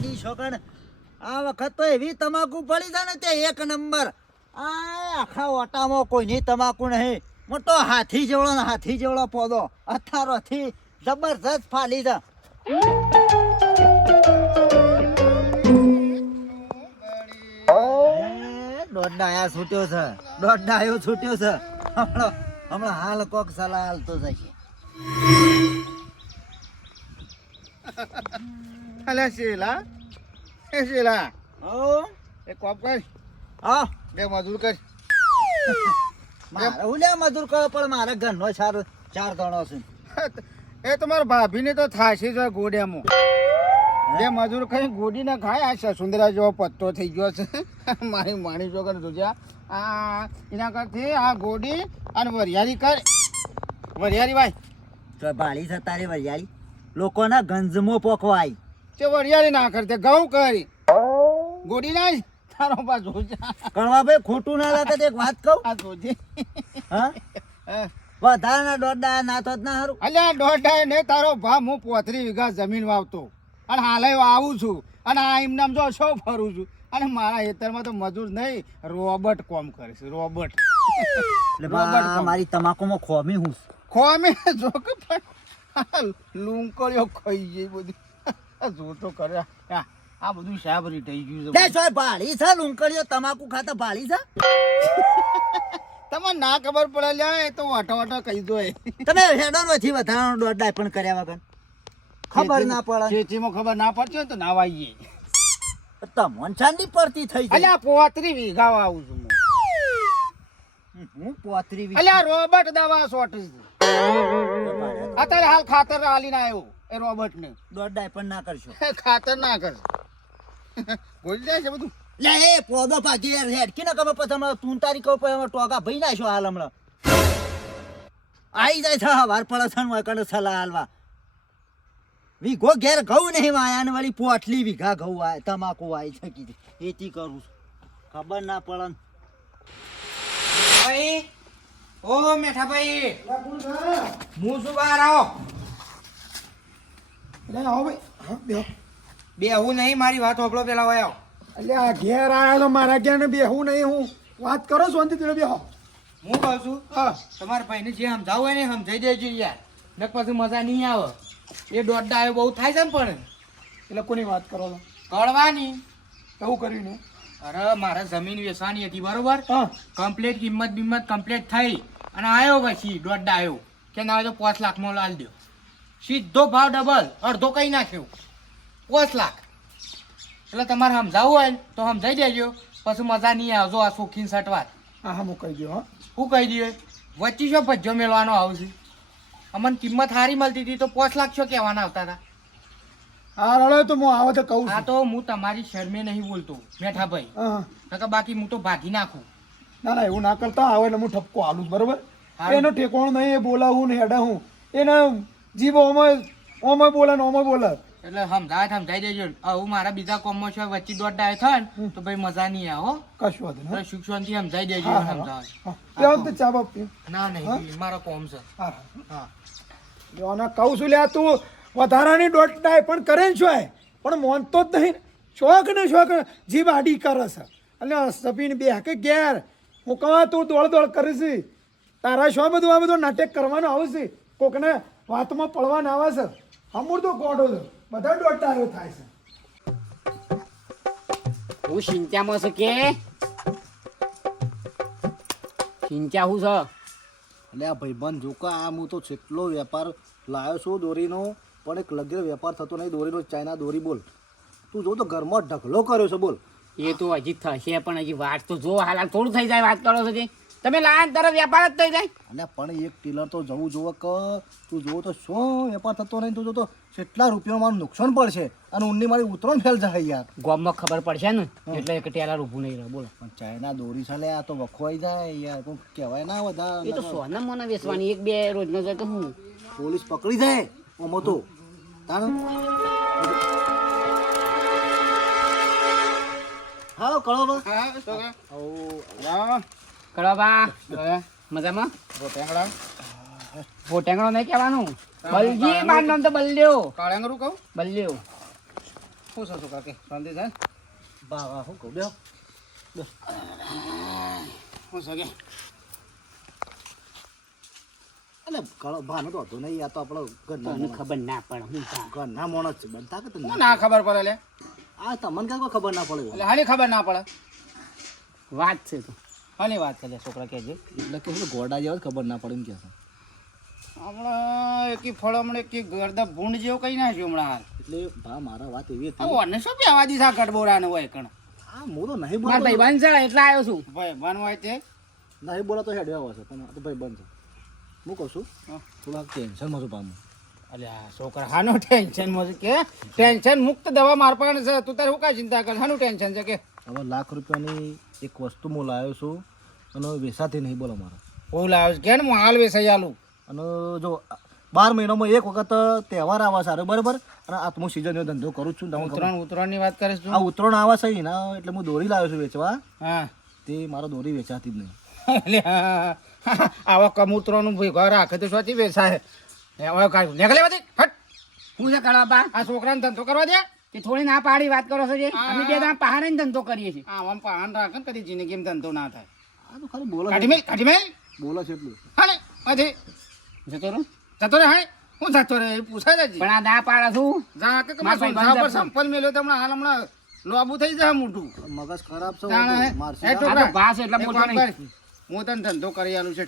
આડી છોકણ આ વખત તો એવી તમાકુ પડી જાય ને તે એક નંબર આ આખા ઓટામાં કોઈની તમાકુ નહીં મોટો હાથી જેવડો પોદો અથારોથી જબરજસ્ત ફાલી છે દોઢ ડાયો છૂટ્યો છે હમણાં હાલ કોક સલાહ હાલતો જશે અલે શેલા ઓ એક કોપ કર હા બે મજૂર કર મારે ઉલ્યા મજૂર કરો પણ મારા ઘરનો ચાર જણો છે એ તમારા ભાભીને તો થાશે જ ગોડિયામાં બે મજૂર કઈ ગોડી ના ખાય આ સુંદરા જેવો પત્તો થઈ ગયો છે મારી માણી જો કર જોજ્યા આ એના કરતી આ ગોડી અને વરિયાળી કર વરિયાળી ભાઈ તો ભાળી છે તારી વરિયાળી લોકોના ગંજમો પોકવાય તે વરિયાળી ના કરતે ઘઉં કરી ગોડી ના તારો પા જોજા કણવા ભાઈ ખોટું ના લાગે તો એક વાત કહું આ જોજે હા વધારે દોડા ના તો જ ના હારું અલ્યા દોઢાય ને તારો ભા હું 35 વીઘા જમીન વાવતો અને હાલે આવું છું અને આ એમ નામ જો છો ફરું છું અને મારા ખેતરમાં તો મજૂર નહીં રોબોટ કોમ કરે છે રોબોટ મારી તમાકુમાં ખોમી હું ખોમે જો કે પણ લૂંકળ્યો ખાઈ ગઈ બધી જોતો કરે આ બધું સાબરી થઈ ગયું છે ભાળી છે લુંકડીઓ તમાકુ ખાતા ભાળી છે તમને ના ખબર પડે લે એ તો વાટો કહી દો તમે હેડો નથી વધારાનો દોડાય પણ કર્યા વગર ખબર ના પડે ખેતીમાં ખબર ના પડશે તો ના વાઈએ તમોન ચાંદી પડતી થઈ છે અલ્યા 35 વીઘા વાવું છું હું 35 વીઘા અલ્યા રોબોટ દવા સોટી અત્યારે હાલ ખાતર આલીને આવ્યો એ રોબોટ ને દોડાય પણ ના કરશો ખાતર ના કર બોલી જાય છે બધું લે એ પોદો પાકી યાર હેડ કે ના ખબર પછી હમણાં તું તારી કહું પછી ટોકા ભઈ નાખ્યો હાલ હમણાં આઈ જાય છે વાર પડે હોય કને સલાહ હાલવા વીઘો ઘેર ઘઉં નહીં વાયા ને વળી પોટલી વીઘા ઘઉં વાય તમાકુ વાય છે કીધી એથી કરું છું ખબર ના પડે ભાઈ ઓ મેઠા ભાઈ હું શું બહાર આવો બેહું નહીં મારી વાત હોપડો પેલા હોય આવો અલ્યા ઘેર આયેલો મારા ઘેર ને બેહું નહીં હું વાત કરો શાંતિ થી બેહો હું કહું છું તમારા ભાઈને જે સમજાવું હોય ને સમજાઈ દેજો યાર ને પછી મજા નહીં આવે એ દોડડા આવ્યો બહુ થાય છે ને પણ એટલે કોની વાત કરો છો કળવાની એવું કર્યું ને અરે મારે જમીન વેચવાની હતી બરોબર હા કમ્પ્લીટ કિંમત કમ્પ્લીટ થઈ અને આવ્યો પછી દોડડા આવ્યો કે ના તો 5 લાખમાં લાલ દો સીધો ભાવ ડબલ અડધો કઈ નાખ્યો 5 લાખ એટલે તમારે સમજાવવું હોય તો સમજાઈ દેજો પછી મજા નહીં આવજો આ શોખીન સટવા હા હું કહી દઉં હા શું કહી દઈએ વચ્ચે શું ભજ્જો મેળવાનો આવશે અમને કિંમત સારી મળતી હતી તો 5 લાખ શું કહેવાના આવતા હતા હા રડો તો હું આવે તો કહું આ તો હું તમારી શરમે નહીં બોલતો મેઠા ભાઈ હા બાકી હું તો ભાગી નાખું ના એવું ના કરતા આવે એટલે હું ઠપકો આલું બરોબર હારું. એનો ઠેકોણ નહીં એ બોલાવું ને હેડા હું એને જીવ ઓમાં બોલે ને ઓમાં બોલે એટલે સમજાઈ દેજો આવું મારા બીજા કોમમાં છે વચ્ચે દોડડા આવે થાય ને તો ભાઈ મજા નહીં આવે હો કશું વાંધો નહીં સુખ શાંતિ સમજાઈ દેજો હા, હા, સમજાવે ત્યાં તો ચા બાપ પીઓ. ના નહીં મારો કોમ છે હા હા જોને કહું છું લ્યા તું વધારાની દોડડાય પણ કરે ને શું પણ મોનતો જ નહીં શોખ ને શોખ જીભ આડી કરે છે એટલે સપીને બે કે ઘેર હું કહું તું દોડ કરીશ તારા શું બધું આ બધું નાટક કરવાનું આવશે કોકને વાતમાં પડવાના આવે છે અમૂર તો ગોડો છે બધા દોડડાયો થાય છે હું સિંચામાં છું કે સિંચા હું છે એટલે આ ભાઈબંધ જો આ હું તો જેટલો વેપાર લાવ્યો છું દોરીનો પણ એક લગીર વેપાર થતો નહીં દોરીનો ચાઇના દોરી બોલ તું જો તો ઘરમાં ઢગલો કર્યો છે બોલ એ તો હજી થશે પણ હજી વાત તો જો હાલ થોડું થઈ જાય વાત કરો છો તમે લાયા તરફ વેપાર જ થઈ જાય અને પણ એક ટીલર તો જવું જોવે કે તું જોવો તો શું વેપાર થતો નહીં તું જો તો કેટલા રૂપિયાનું મારું નુકસાન પડશે અને ઊંડી મારી ઉતરણ ફેલ જાય યાર ગામમાં ખબર પડશે ને એટલે એક ટેલર ઊભું નહીં રહે બોલો પણ ચાઇના દોરી ચાલે આ તો વખવાઈ જાય યાર કોઈ કહેવાય ના એ તો બધા સોના મોના વેચવાની એક બે રોજનો જાય તો હું પોલીસ પકડી જાય ઓમો તો તાણ હા કળો બા કરો બા મજામાં ભોટેંગડો નહીં કહેવાનું બલજી મારું નામ તો બલ્યો કાળાંગરું કહું બલ્યો શું છે છોકરા કે શાંતિ છે બા શું કહું બેહો શું છે કે એટલે ભાનો તો હતો નહીં આ તો આપણો તને ખબર ના પડે હું કા ઘરના માણસ છે બનતા કે હું ના ખબર પડે લે આ તમને કાંઈ કોઈ ખબર ના પડે એટલે હાની ખબર ના પડે વાત છે તો હાની વાત છે લે છોકરા કહેજે એટલે કે શું ગોડા જેવા જ ખબર ના પડે એમ કે છે હમણાં એકી ફળ હમણાં એકી ગરદા ભૂંડ જેવું કઈ નાખ્યું હમણાં હાલ એટલે ભા મારા વાત એવી હતી આવો ને શું બેવા દીધા ગડબોડાનું હોય કણ આ હું તો નહીં મારા બોલતો ભાઈ બંધ છે એટલે આવ્યો છું ભાઈ બનવાય તે નહીં બોલો તો હેડ આવે છે પણ આ તો ભાઈ બંધ છે હું કહું છું હા. થોડાક ટેન્શનમાં છું પામું અલ્યા છોકરા હાનું ટેન્શન માં છે કે ટેન્શન મુક્ત દવા મારપાણ છે તું તારે શું કાંઈ ચિંતા કર હાનું ટેન્શન છે કે હવે લાખ રૂપિયાની એક વસ્તુ હું લાવ્યો છું અને વેસાતી નહીં બોલો મારો હું લાવ્યો છું કે ને હું હાલ વેસાઈ આલું અને જો 12 મહિનામાં એક વખત તહેવાર આવે સારો બરાબર અને આ તો હું સિઝનનો ધંધો કરું જ છું તમને ખબર. ઉત્તરાયણની વાત કરીશ તું આ ઉત્તરાયણ આવે છે ને એટલે હું દોરી લાવ્યો છું વેચવા હા તે મારો દોરી વેચાતી જ નહીં અલ્યા, આવા કબૂતરોનું ભેગા રાખે તો શોથી વેચાય હવે કાઢું નીકળે બધી હટ હું છે કરવા બા આ છોકરાને ધંધો કરવા દે કે થોડી ના પાડી વાત કરો છો જે અમે બે દામ પહાડ ધંધો કરીએ છીએ આમ પાન રાખે ને કદી જિંદગીમાં ધંધો ના થાય આ તો ખાલી બોલો કાઢી મેલ બોલો છે એટલું હાલે હજી જતો રહું જતો રે હાય હું જતો રે એ પૂછાય જ પણ આ દા પાડા છું જા કે મારા ભાઈ મારા પર બંધ સંપલ મેલ્યો તો હમણાં હાલ હમણાં લોબુ થઈ જાય મોટું મગજ ખરાબ છે જાણે હે. મારશે હે, આ તો છોકરા, ઘાસ એટલે એક મોટો કામ નહીં. કર. હું તને ધંધો કરી આલું છે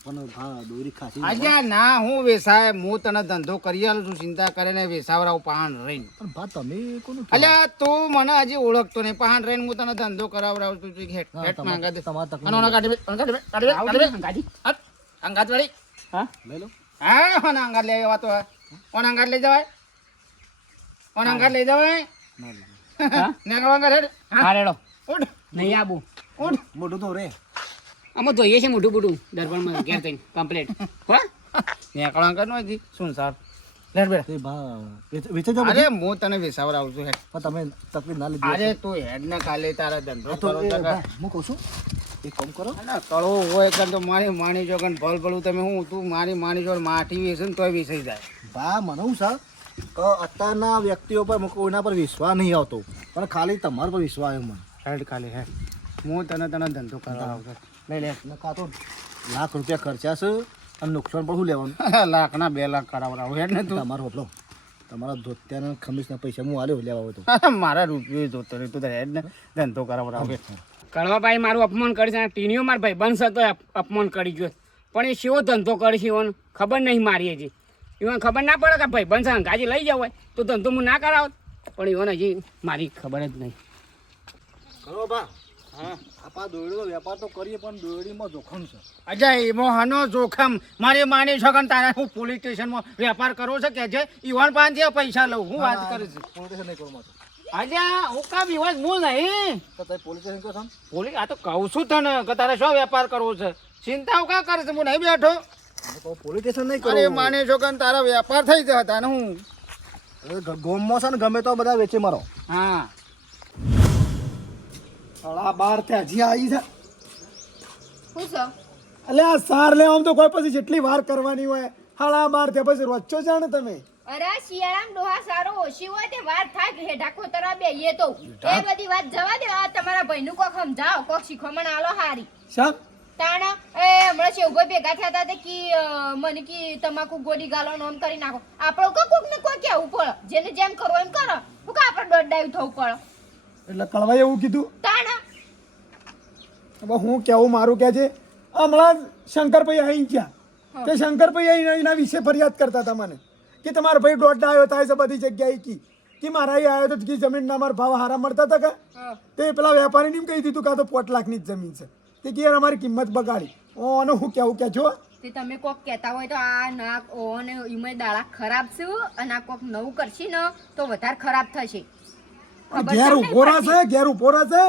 પણ ભા દોરી ખાસી આજે ના હું વેસાય હું તને ધંધો કરી આલું છું ચિંતા કરે ને વેસાવરાવ પાન રહીને પણ ભા તમે કોનું અલ્યા તું મને હજી ઓળખતો નહીં પાન રહીને હું તને ધંધો કરાવડાવું છું તું હેઠ હા, હેઠ માંગા દે તમારે તકલીફ અને ઓના કાઢી બે, ઓના કાઢી બે, કાઢી બે, કાઢી બે. ગાડી હટ, અંગાત વાળી હા લઈ લો હા ઓના અંગાત લઈ જવા તો ઓના અંગાત લઈ જવાય ઓના અંગાત લઈ જવાય ના લે હા નીકળવા અંગાત હેઠ. હા રેડો ઉઠ નહીં આવું ઉઠ મોઢું તો રે આમાં જોઈએ છે મોટું મોટું દર્પણમાં ઘેર થઈને કમ્પ્લીટ હો નીકળવા અંગાત નો હજી શું સાર લેટ બેઠ તે ભા વેચે જાવ અરે હું તને વેસાવડાવું છું હેઠ પણ તમે તકલીફ ના લીધી અરે તું હેડ ને કાલે તારા ધંધો આ તો કરો એ તો ભા, હું કહું છું એક કામ કરો અલા, કળો હોય એટલે તો મારી માની જો ભલ ભલું તમે હું તું મારી માની જો માટી વેચે ને તોય વેચાઈ જાય ભા મને હું છે કે અત્યારના વ્યક્તિઓ પર મને કોઈના પર વિશ્વાસ નહીં આવતો પણ ખાલી તમારા પર વિશ્વાસ આવ્યો મને હેડ કાલે હેડ હું તને ધંધો કરાવું છું લઈ લે ને કાં તો લાખ રૂપિયા ખર્ચા છે અને નુકસાન પણ શું લેવાનું લાખના 2 લાખ કરાવડાવું હેડ ને તું તમારો હોટલો તમારા ધોતિયાના ખમીસના પૈસા હું આલ્યો લેવા હોય તો મારા રૂપિયો જોતો રે તું તારે હેડ ને ધંધો કરાવડાવ કડવાભાઈ મારું અપમાન કરશે અને ટીનીઓ મારા ભાઈ બંધ હતો અપમાન કરી ગયો પણ એ શેવો ધંધો કરશે એવોને ખબર નહીં મારી હજી એવોને ખબર ના પડે કે ભાઈ બંધ ગાજી લઈ જાવ હોય તો ધંધો હું ના કરાવત પણ એવોને હજી મારી ખબર જ નહીં ખરો બા હા આપા દોરડીનો વેપાર તો કરીએ પણ દોરડીમાં જોખમ છે અજય એમાં હનો જોખમ મારી માની છો કે તારે હું પોલીસ સ્ટેશનમાં વેપાર કરવો છે કે છે ઈવન પાંચે પૈસા લઉં હું વાત કરું છું પોલીસ નહીં કરવા માંગતો આજે હું કા વિવાદ હું નહીં તો તમે પોલીસ સ્ટેશન કહો છો ને? પોલીસ આ તો કહું છું તને કે તારે શું વેપાર કરવો છે ચિંતાઓ કા કરે છે હું નહીં બેઠો હું કહું પોલીસ સ્ટેશન નહીં અરે કરો માની છો કે તારા વેપાર થઈ જતા તાને હું ગોમમાં છે ને ગમે તો બધા વેચી મારો હા 12:30 ત્યાં હજી આવી છે શું છો એટલે આ સાર લેવામાં તો કોઈ પછી જેટલી વાર કરવાની હોય 12:30 ત્યાં પછી રોચો જાણે તમે અરે આ શિયાળામાં ડોહા સારો ઓછી હોય તે વાર થાય કે હેઠા ખોતરા બેહીએ તો એ બધી વાત જવા દે આ તમારા ભાઈનું કોક સમજાવો કોક શીખવમણ આલો હારી શામ તાણા એ હમણાં શેવભાઈ ભેગા થયા હતા તે કી મને કી તમાકુ ગોળી ગાલો નોમ કરી નાખો આપણો કોક ને કોઈ કેવું પડે જેને જેમ કરવો એમ કરો હું કા આપણે દોડાયું થવું પડે એટલે કળવાએ એવું કીધું તાણા હવે હું કેવું મારું કે છે હમણાં જ શંકરભાઈ આવી ગયા તે શંકરભાઈ આવીને એના વિશે ફરિયાદ કરતા હતા મને કે તમારો ભાઈ દોડડા આવ્યો થાય છે બધી જગ્યાએ કે મારા અહીં આવ્યો તો કે જમીનના મારા ભાવ હારા મળતા હતા કે તે પેલા વેપારીને એમ કહી દીધું કે આ તો 5 લાખની જ જમીન છે તે કે યાર અમારી કિંમત બગાડી અને હું કેવું કે જો તે તમે કોક કહેતા હોય તો આ ના ઓને ઈમે દાડા ખરાબ છે અને આ કોક નવું કરશી ને તો વધારે ખરાબ થશે ખબર ઘેર તમને ઉભો પડતી? રહેશે ઘેર ઉભો રહેશે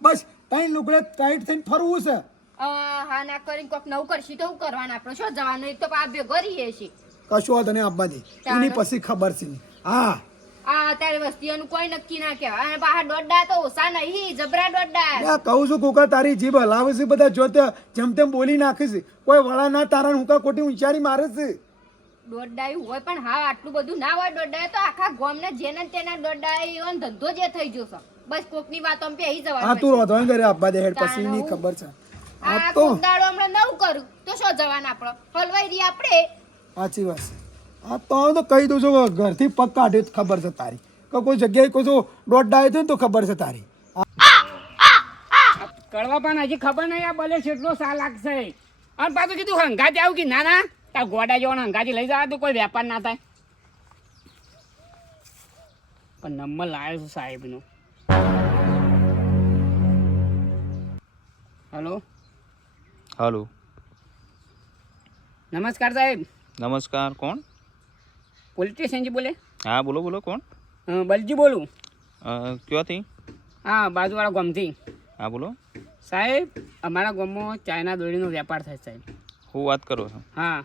બસ ત્રણ લુકડે ટાઈટ થઈને ફરવું છે હા ના કરીને કોક નવું કરશી તો શું કરવાના આપણે શું જવાનું એક તો આ ભેગો રહીએ છીએ કશું વાંધો નહીં આપવાની એની પછી ખબર છે હા આ અત્યારે વસ્તીઓનું કોઈ નક્કી ના કહેવાય અને બહાર દોડડા તો ઓછા નહીં જબરા દોડડા આ કહું છું કુકા તારી જીભ હલાવે છે બધા જોતે જેમ તેમ બોલી નાખે છે કોઈ વળા ના તારા હુંકા ખોટી ઉંચારી મારે છે દોડાયું હોય પણ હા આટલું બધું ના હોય દોડાય તો આખા ગામના જેને તેના દોડાય એવો ધંધો જે થઈ જશે બસ કોકની વાતો આમ પેહી હા જવાનું તું રોધો ઘરે આપવા દે હેડ પછી ની ખબર છે આ આ તો કુંડાળો હમણાં નવું કરું તો શું જવાન આપણો હલવાઈ રહી આપણે સાચી વાત છે આ તો કહી દઉં છું ઘરથી પગ કાઢ્યો તો ખબર છે તારી કે કોઈ જગ્યાએ કોઈ જો દોડડા આવ્યો ને તો ખબર છે તારી કરવા પણ હજી ખબર નહીં આ બલે કેટલો સા લાગશે અને પાછું કીધું હંગાતી આવું કે ના ના તાર ગોડા જવાનું હંગાતી લઈ જવા તો કોઈ વેપાર ના થાય પણ નંબર લાવ્યો છું સાહેબનો હલો હલો નમસ્કાર સાહેબ નમસ્કાર કોણ પોલીસ સ્ટેશનથી બોલે હા બોલો બોલો કોણ બલજી બોલું ક્યાંથી હા બાજુવાળા ગામથી હા બોલો સાહેબ અમારા ગામમાં ચાઇના દોરીનો વેપાર થાય સાહેબ હું વાત કરો છો હા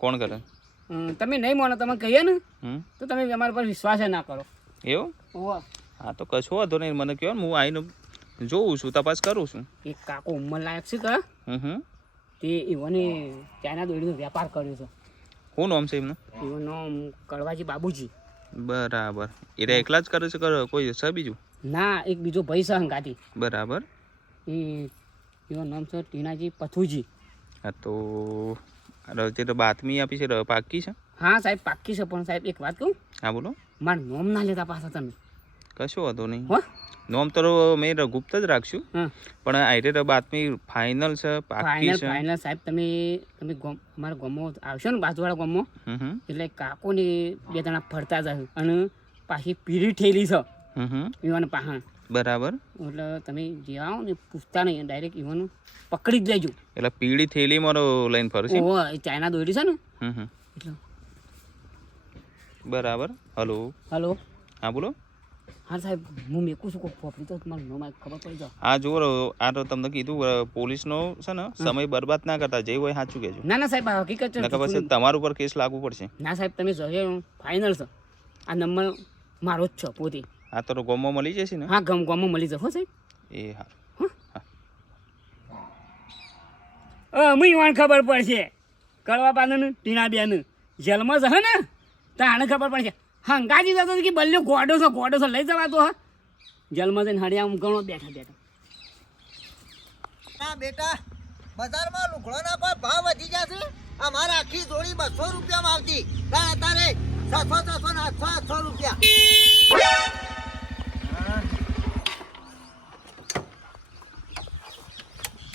કોણ કરે તમે નહીં માનો તમે કહીએ ને હમ તો તમે અમારા પર વિશ્વાસ ના કરો એવું ઓહો હા તો કશો વાંધો નહીં મને કહો ને હું આવીને જોઉં છું તપાસ કરું છું એક કાકો ઉંમર લાયક છે કે હમ તે એવોને ચાઇના દોરીનો વેપાર કર્યો છે શું નામ છે એમનું એવોનો કડવાજી બાબુજી બરાબર એ એકલા જ કરે છે કે કોઈ છે બીજું ના એક બીજો ભાઈ છે હંગાતી બરાબર એનું નામ છે ટીનાજી પથુજી હા તો જે બાતમી આપી છે પાકી છે હા સાહેબ પાક્કી છે પણ સાહેબ એક વાત કહું હા બોલો મારું નોમ ના લેતા પાછા તમે કશો વાંધો નહીં હો નોમ તો મેં ગુપ્ત જ રાખશું હા પણ આઈરે બાતમી ફાઇનલ છે પાકી ફાઇનલ છે ફાઇનલ સાહેબ તમે અમારા ગામમાં આવશો ને બાજુવાળા ગામમાં હમ એટલે કાકોને બે જણા ફરતા જાય અને પાછી પીરી ઠેલી છે હમ એવાને પાહણ બરાબર એટલે તમે જે આવો ને પૂછતા નહીં ડાયરેક્ટ ઈવાનું પકડી જ લેજો એટલે પીળી થેલી મારો લઈને ફરશે ઓહો એ ચાઇના દોરી છે ને હમ એટલે બરાબર હલો હલો હા બોલો હા સાહેબ હું મેકું છું કોઈ પોપડી તો મારું નામ ખબર પડી જાય હા જુઓ આ તો તમને કીધું પોલીસનો છે ને સમય બરબાદ ના કરતા જે હોય સાચું કહેજો ના ના સાહેબ આ હકીકત છે નકર પછી તમારા ઉપર કેસ લાગુ પડશે ના સાહેબ તમે જોઈએ ફાઇનલ છે આ નંબર મારો જ છે પોતે આ તો ગોમમાં મળી જશે ને હા ગામમાં મળી જશે હો સાહેબ એ હા અમે વાણ ખબર પડશે કડવા પાનું ટીના બેન જેલમાં જશે ને તો આને ખબર પડશે હંગાજી જતો કે બલ્યો ગોડો છે લઈ જવા તો હા જેલમાં જઈને હડિયા ઘણો બેઠા બેઠા ના બેટા બજારમાં લુગડોના કોઈ ભાવ વધી જશે અમારા આખી જોડી 200 રૂપિયામાં આવતી તારે 700 ને 800 રૂપિયા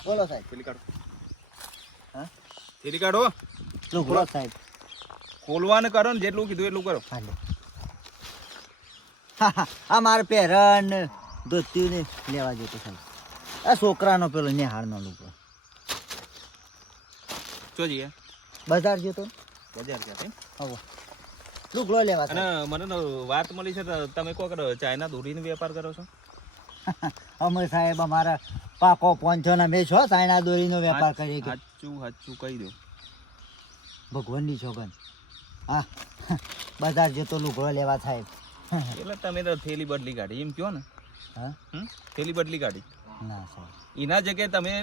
બોલો સાહેબ થેલી કાઢો હા થેલી કાઢો લુગડો સાહેબ ખોલવાનું કરો ને જેટલું કીધું એટલું કરો હાલો આ મારે પહેરણ ધોતી ને લેવા જતો સાહેબ આ છોકરાનો પેલો નિહાળનો લુગડો જો જઈએ બજાર જતો બજાર ક્યાંથી હવે લુગડો લેવા અને મને તો વાત મળી છે તો તમે કહો કરો ચાઇના દોરીનો વેપાર કરો છો અમે સાહેબ અમારા પાકો 500 ના મેં છો ચાઇના દોરીનો વેપાર કરીએ કે સાચું કહી દો ભગવાનની છોગન હા બજાર જતો લુગડો લેવા સાહેબ એટલે તમે તો થેલી બદલી કાઢી એમ કહો ને હા થેલી બદલી કાઢી ના સાહેબ એના જગ્યાએ તમે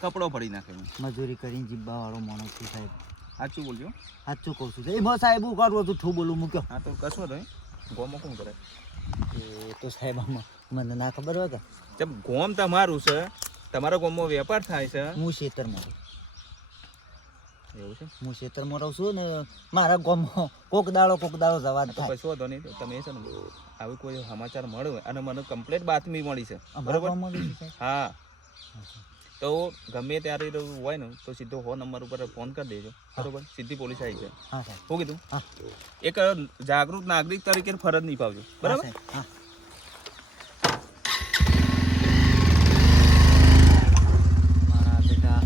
કપડો ફરી નાખ્યો મજૂરી કરીને જીબ્બા વાળો માણસ છું સાહેબ સાચું બોલજો સાચું કહું છું એમાં સાહેબ હું કરવું હતું ઠું બોલું મૂક્યો હા તો કશો નહીં ગોમાં કોણ કરે એ તો સાહેબ આમાં મને ના ખબર હોય કે જેમ ગોમ તમારું છે તમારા ગોમમાં વેપાર થાય છે હું ખેતરમાં રહું એવું છે હું ખેતરમાં રહું છું ને મારા ગામમાં કોક દાડો જવા જ તો થાય કશો હતો નહીં તો તમે છે ને આવી કોઈ સમાચાર મળે અને મને કમ્પ્લીટ બાતમી મળી છે અમારા બરોબર ગામમાં બી છે સાહેબ. હા તો ગમે ત્યારે હોય ને તો સીધો નંબર ઉપર ફોન કરી દેજો બરોબર સીધી પોલીસ આવી જાય હા સાહેબ શું કીધું હા એક જાગૃત નાગરિક તરીકે ફરજ નિભાવજો હા બરાબર સાહેબ હા મારા બેટા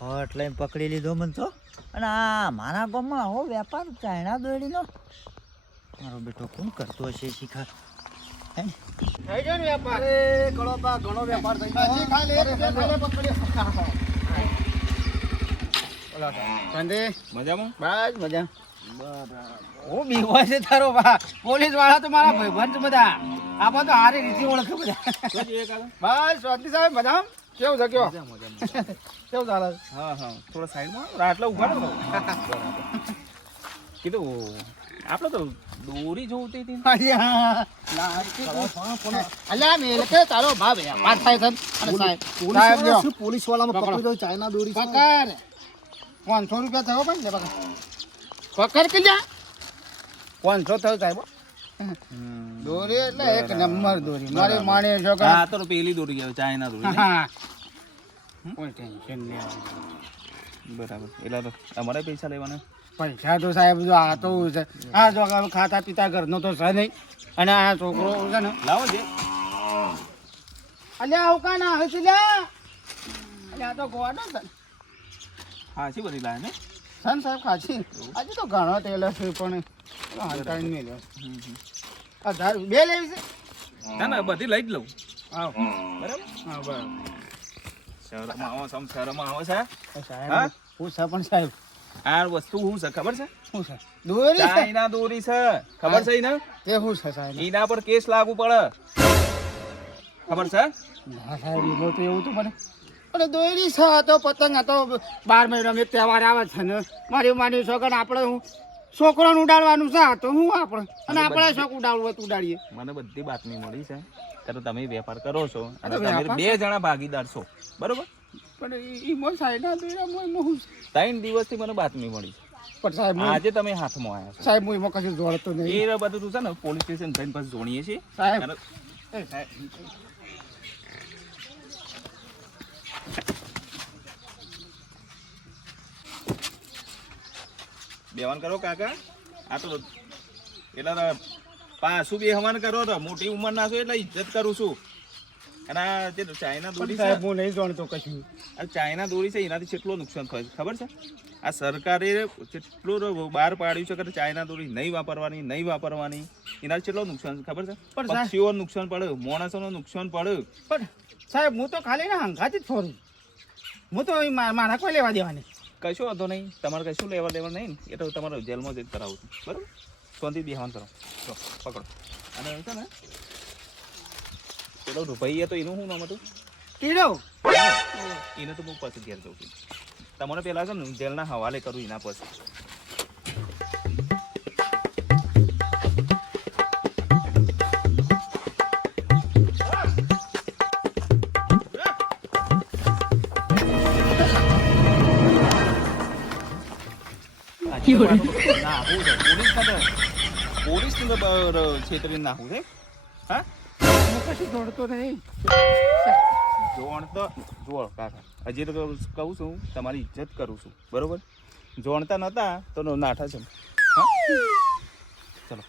હટ લઈને પકડી લીધો મને તો અને આ મારા ગામમાં આવો વેપાર ચાઇના દોરીનો મારો બેટો કોણ કરતો હશે શીખા હે ને? થઈ ગયો ને વેપાર અરે કળોપા ઘણો વેપાર થઈ ગયો હજી ખાલી એક બે ખાલી પકડ્યો કંદે મજામાં બસ મજા હું બીવાય છે તારો બા પોલીસ વાળા તો મારા ભાઈબંધ બધા આપણે તો હારી રીતે ઓળખે બધા બસ સ્વાતિ સાહેબ મજા કેવું છે કયો કેવું ચાલે હા થોડા સાઈડમાં આટલા ઉભા રહો બરાબર કીધું આપણે તો દોરી જોતી હતી ને. અલ્યા મેલ કે તારો ભાવ વેપાર થાય છે અને સાહેબ પોલીસ વાળામાં પકડી દો ચાઇના દોરી છે. પકડ 500 રૂપિયા થયો પણ લે પકડ કે જા 500 થયો સાહેબ દોરી એટલે એક નંબર દોરી મારી માને છો કે હા તો પેલી દોરી આવે ચાઇના દોરી. હા કોઈ ટેન્શન નહીં બરાબર એટલે તો અમારે પૈસા લેવાના. પૈસા તો સાહેબ જો આ તો છે આ જો ખાતા પીતા ઘરનો તો છે નહીં અને આ છોકરો છે ને લાવો છે અલ્યા આવું કા ના હશે લ્યા અલ્યા આ તો ગોડો છે હા છે બધી લાવે ને. સન સાહેબ ખાચી આજે તો ઘણો તેલ છે પણ હલકાઈ નહીં લ્યો 1000 બે લેવી છે ના ના બધી લઈ જ લઉં. હા બરાબર હા બરાબર શહેરમાં આવો શહેરમાં આવો છે. સાહેબ હું છે પણ સાહેબ આ વસ્તુ શું છે ખબર છે? શું છે દોરી છે ચાઇના દોરી છે ખબર છે ને? તે શું છે સાહેબ એના પર કેસ લાગુ પડે ખબર છે? ના સાહેબ એવું તો એવું તો મને પણ દોરી છે આ તો પતંગ આ તો 12 મહિનામાં એક તહેવાર આવે છે ને મારી છોકરાને આપણે હું છોકરાને ઉડાડવાનું છે આ તો હું આપણે અને આપણે શોખ ઉડાડવું હોય તો ઉડાડીએ મને બધી બાતમી મળી છે ત્યારે તમે વેપાર કરો છો અને અરે તમે વેપાર? 2 જણા ભાગીદાર છો બરોબર. પણ એ મોય સાઈડના દોરામાં હું 3 દિવસથી મને બાતમી મળી છે. પણ સાહેબ આજે તમે હાથમાં આવ્યા છો. સાહેબ હું એમાં કશું જોડતો નહીં એ બધું છે ને પોલીસ સ્ટેશન જઈને પછી જોણીએ છીએ. સાહેબ અને એ સાહેબ બેવાન કરો કાકા આ તો એટલે પાછું બે હવાન કરો તો મોટી ઉંમર ના છો એટલે ઇજ્જત કરું છું. અને આ જે ચાઇના દોરી પણ છે સાહેબ હું નહીં જાણતો કશું આ ચાઇના દોરી છે એનાથી કેટલું નુકસાન થાય છે ખબર છે? આ સરકારે કેટલું બહાર પાડ્યું છે કે ચાઇના દોરી નહીં વાપરવાની એનાથી કેટલું નુકસાન છે ખબર છે? પણ સાહેબ- પક્ષીઓનું નુકસાન પડે, માણસોનું નુકસાન પડે. પણ સાહેબ હું તો ખાલી ને હંગાથી જ ફરું હું તો મારા કોઈ લેવા દેવાની કશો વાંધો નહીં, તમારે કશું લેવા દેવા નહીં ને એ તો તમારે જેલમાં જઈને કરાવું છું બરાબર. શાંતિ બેહાન કરો તો પકડો. અને છે ને પેલો ભાઈ તો એનું શું નામ હતું? કીડો એને તો હું પછી ઘેર જઉં છું. તમને પેલા છે ને જેલના હવાલે કરું એના પછી. પોલીસ ને છેતરી નાખવું છે. હા હું કશું દોડતો નહીં જોણ તો જોડ કાકા હજી તો કહું છું તમારી ઇજ્જત કરું છું બરોબર. જોણતા નતા તો નાઠા છે. હા ચલો